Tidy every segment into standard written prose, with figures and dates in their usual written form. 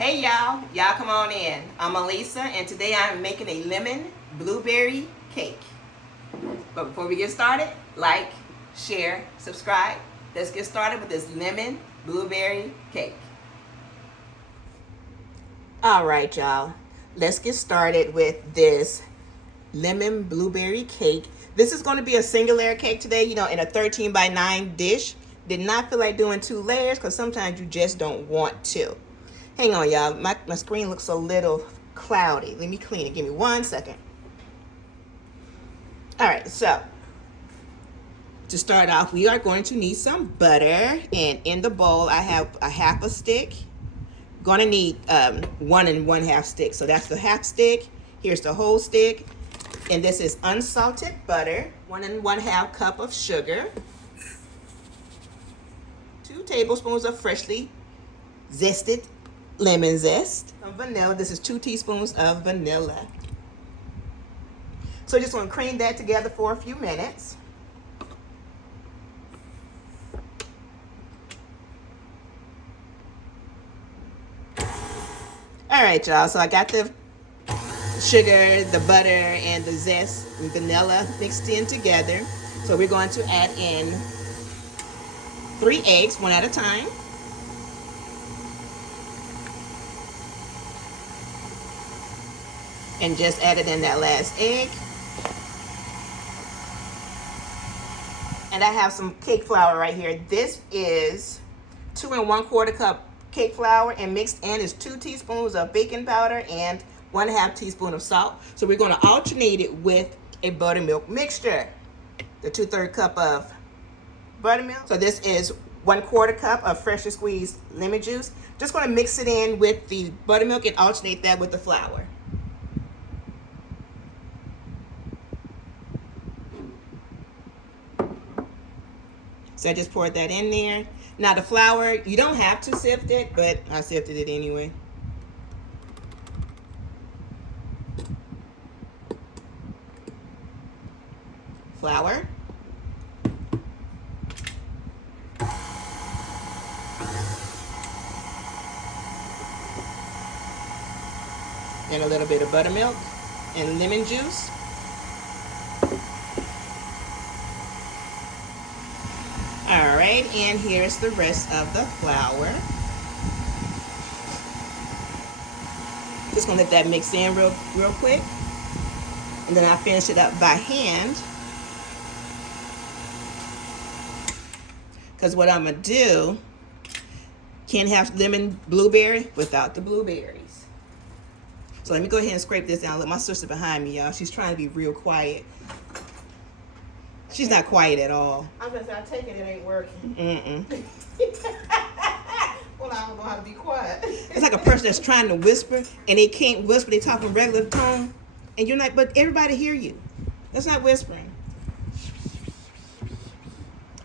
Hey y'all come on in. I'm Elisa and today I'm making a lemon blueberry cake. But before we get started, like, share, subscribe. Let's get started with this lemon blueberry cake. All right, y'all. Let's get started with this lemon blueberry cake. This is going to be a single layer cake today, in a 13 by 9 dish. Did not feel like doing 2 layers because sometimes you just don't want to. Hang on, y'all. My screen looks a little cloudy. Let me clean it. Give me 1 second. All right, so to start off, we are going to need some butter. And in the bowl, I have a half a stick. Gonna need 1 1/2 stick. So that's the half stick. Here's the whole stick. And this is unsalted butter. 1 1/2 cup of sugar. 2 tablespoons of freshly zested lemon zest. Some vanilla. This is 2 teaspoons of vanilla. So just want to cream that together for a few minutes. All right, y'all. So I got the sugar, the butter, and the zest and vanilla mixed in together. So we're going to add in 3 eggs, 1 at a time. And just added in that last egg. And I have some cake flour right here. This is 2 1/4 cup cake flour, and mixed in is 2 teaspoons of baking powder and 1/2 teaspoon of salt. So we're going to alternate it with a buttermilk mixture. The 2/3 cup of buttermilk. So this is 1/4 cup of freshly squeezed lemon juice. Just going to mix it in with the buttermilk and alternate that with the flour. So I just poured that in there. Now the flour, you don't have to sift it, but I sifted it anyway. Flour. And a little bit of buttermilk and lemon juice. All right, and here's the rest of the flour. Just gonna let that mix in real quick. And then I'll finish it up by hand. Because what I'm gonna do, can't have lemon blueberry without the blueberries. So let me go ahead and scrape this down. Look, my sister behind me, y'all. She's trying to be real quiet. She's not quiet at all. I was gonna say, I take it ain't working. Well, I don't know how to be quiet. It's like a person that's trying to whisper and they can't whisper. They talking regular tone, and you're like, but everybody hear you. That's not whispering.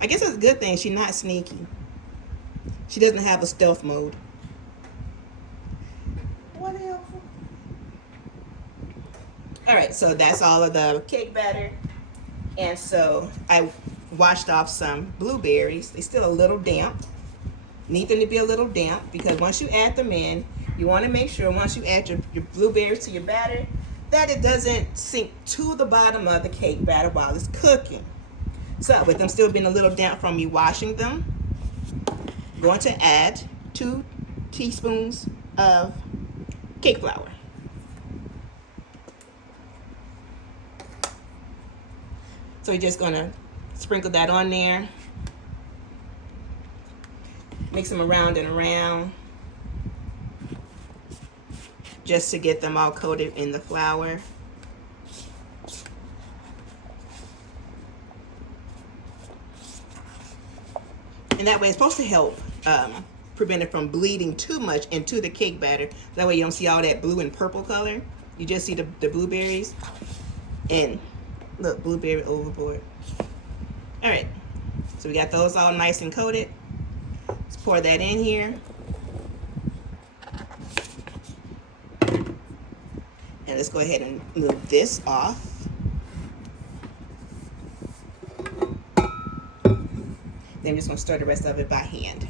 I guess that's a good thing. She's not sneaky. She doesn't have a stealth mode. What else? All right, so that's all of the cake batter. And so I washed off some blueberries. They're still a little damp. Need them to be a little damp because once you add them in, you want to make sure once you add your blueberries to your batter that it doesn't sink to the bottom of the cake batter while it's cooking. So with them still being a little damp from me washing them, I'm going to add 2 teaspoons of cake flour. So we're just going to sprinkle that on there. Mix them around and around. Just to get them all coated in the flour. And that way it's supposed to help prevent it from bleeding too much into the cake batter. That way you don't see all that blue and purple color. You just see the blueberries. And look, blueberry overboard. All right, so we got those all nice and coated. Let's pour that in here. And let's go ahead and move this off. Then I'm just gonna stir the rest of it by hand.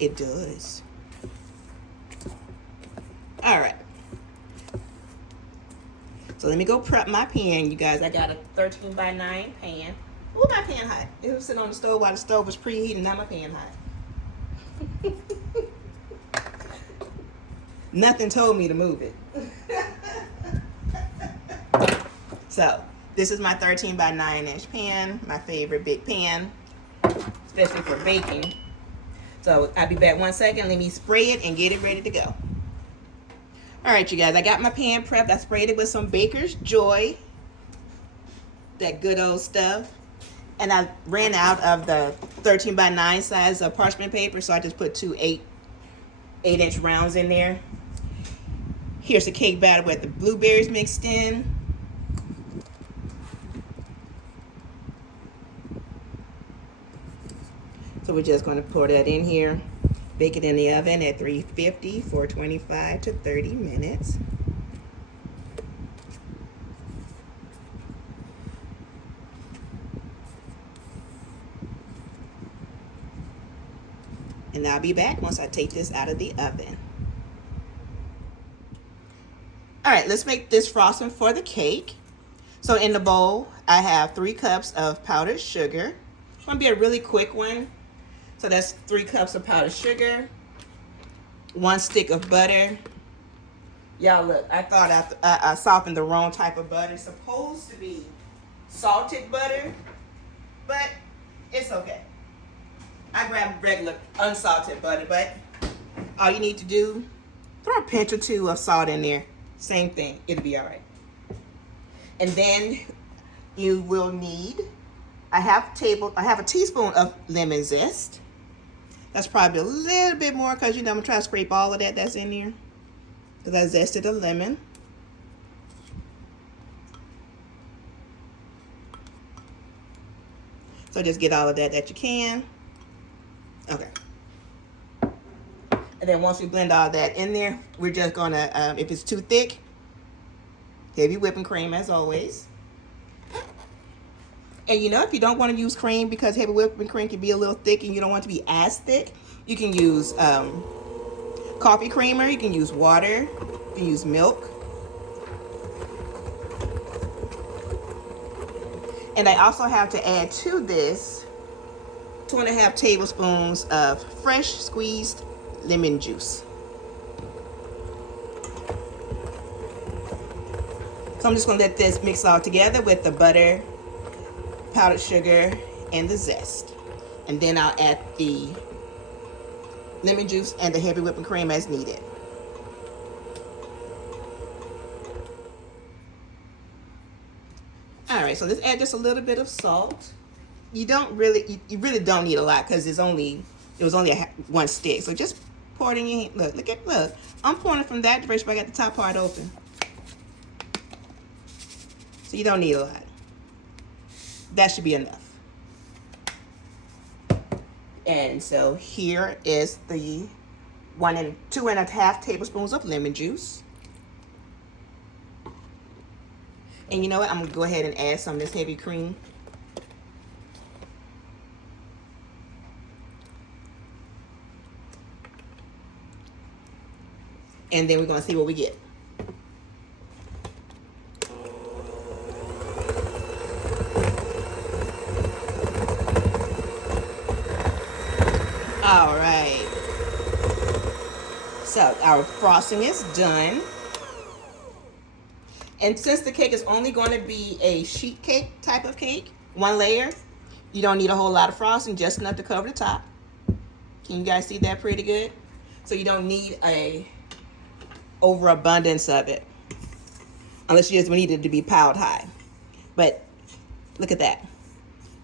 It does. All right. So let me go prep my pan, you guys. I got a 13 by 9 pan. Ooh, my pan hot. It was sitting on the stove while the stove was preheating. Now my pan hot. Nothing told me to move it. So this is my 13 by 9 inch pan, my favorite big pan, especially for baking. So I'll be back 1 second. Let me spray it and get it ready to go. All right, you guys, I got my pan prepped. I sprayed it with some Baker's Joy, that good old stuff. And I ran out of the 13 by 9 size of parchment paper, so I just put two 8-inch rounds in there. Here's the cake batter with the blueberries mixed in. So we're just going to pour that in here. Bake it in the oven at 350 for 25 to 30 minutes. And I'll be back once I take this out of the oven. All right, let's make this frosting for the cake. So in the bowl, I have 3 cups of powdered sugar. It's going to be a really quick one. So that's 3 cups of powdered sugar, 1 stick of butter. Y'all look, I thought I softened the wrong type of butter. It's supposed to be salted butter, but it's okay. I grabbed regular unsalted butter, but all you need to do, throw a pinch or 2 of salt in there. Same thing, it'll be all right. And then you will need, I have a teaspoon of lemon zest. That's probably a little bit more because, you know, I'm going to try to scrape all of that that's in there. Because I zested a lemon. So just get all of that you can. Okay. And then once we blend all that in there, we're just going to, if it's too thick, heavy whipping cream as always. And you know, if you don't want to use cream because heavy whipping cream can be a little thick and you don't want it to be as thick, you can use coffee creamer, you can use water, you can use milk. And I also have to add to this 2.5 tablespoons of fresh squeezed lemon juice. So I'm just going to let this mix all together with the butter, powdered sugar, and the zest. And then I'll add the lemon juice and the heavy whipping cream as needed. All right, so let's add just a little bit of salt. You really don't need a lot because it was only 1 stick. So just pour it in your hand. Look. I'm pouring it from that direction, but I got the top part open. So you don't need a lot. That should be enough. And so here is the 1 and 2.5 tablespoons of lemon juice. And you know what? I'm gonna go ahead and add some of this heavy cream. And then we're gonna see what we get. All right. So our frosting is done. And since the cake is only going to be a sheet cake type of cake, 1 layer, you don't need a whole lot of frosting, just enough to cover the top. Can you guys see that pretty good? So you don't need a overabundance of it, unless you just need it to be piled high. But look at that.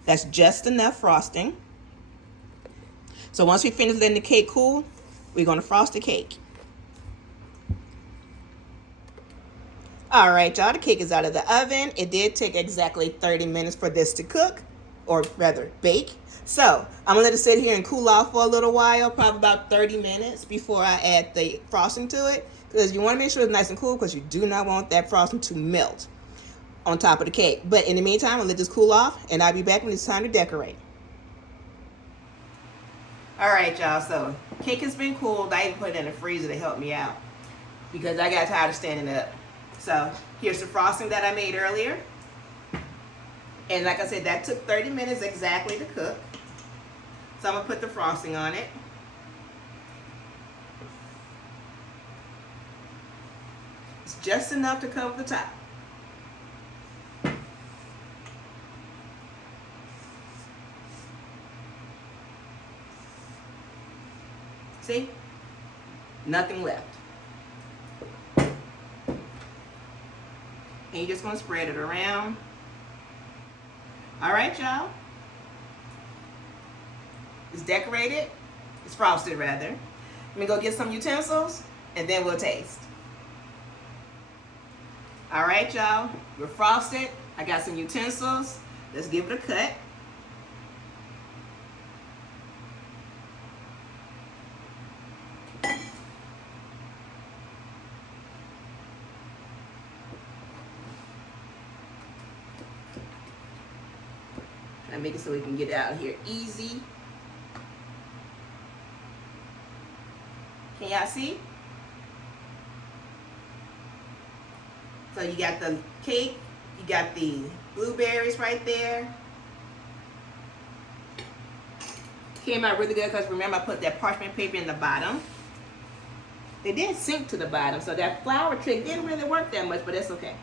That's just enough frosting. So once we finish letting the cake cool, we're going to frost the cake. All right, y'all, the cake is out of the oven. It did take exactly 30 minutes for this to cook, or rather bake. So I'm gonna let it sit here and cool off for a little while, probably about 30 minutes before I add the frosting to it, because you want to make sure it's nice and cool because you do not want that frosting to melt on top of the cake. But in the meantime, I'll let this cool off and I'll be back when it's time to decorate. All right, y'all. So cake has been cooled. I even put it in the freezer to help me out because I got tired of standing up. So here's the frosting that I made earlier. And like I said, that took 30 minutes exactly to cook. So I'm gonna put the frosting on it. It's just enough to cover the top. See? Nothing left. And you're just gonna spread it around. All right, y'all. It's decorated. It's frosted, rather. Let me go get some utensils, and then we'll taste. All right, y'all. We're frosted. I got some utensils. Let's give it a cut. I make it so we can get it out of here easy. Can y'all see? So you got the cake, you got the blueberries right there. Came out really good because remember I put that parchment paper in the bottom. They did sink to the bottom, so that flour trick didn't really work that much, but that's okay.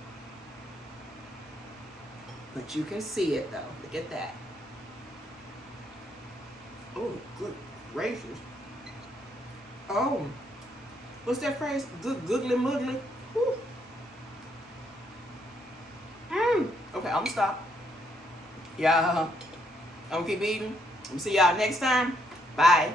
But you can see it though. Look at that. Oh, good gracious. Oh, what's that phrase? Good googly moogly. Whew. Okay, I'm gonna stop. Yeah, I'm gonna keep eating. See y'all next time. Bye.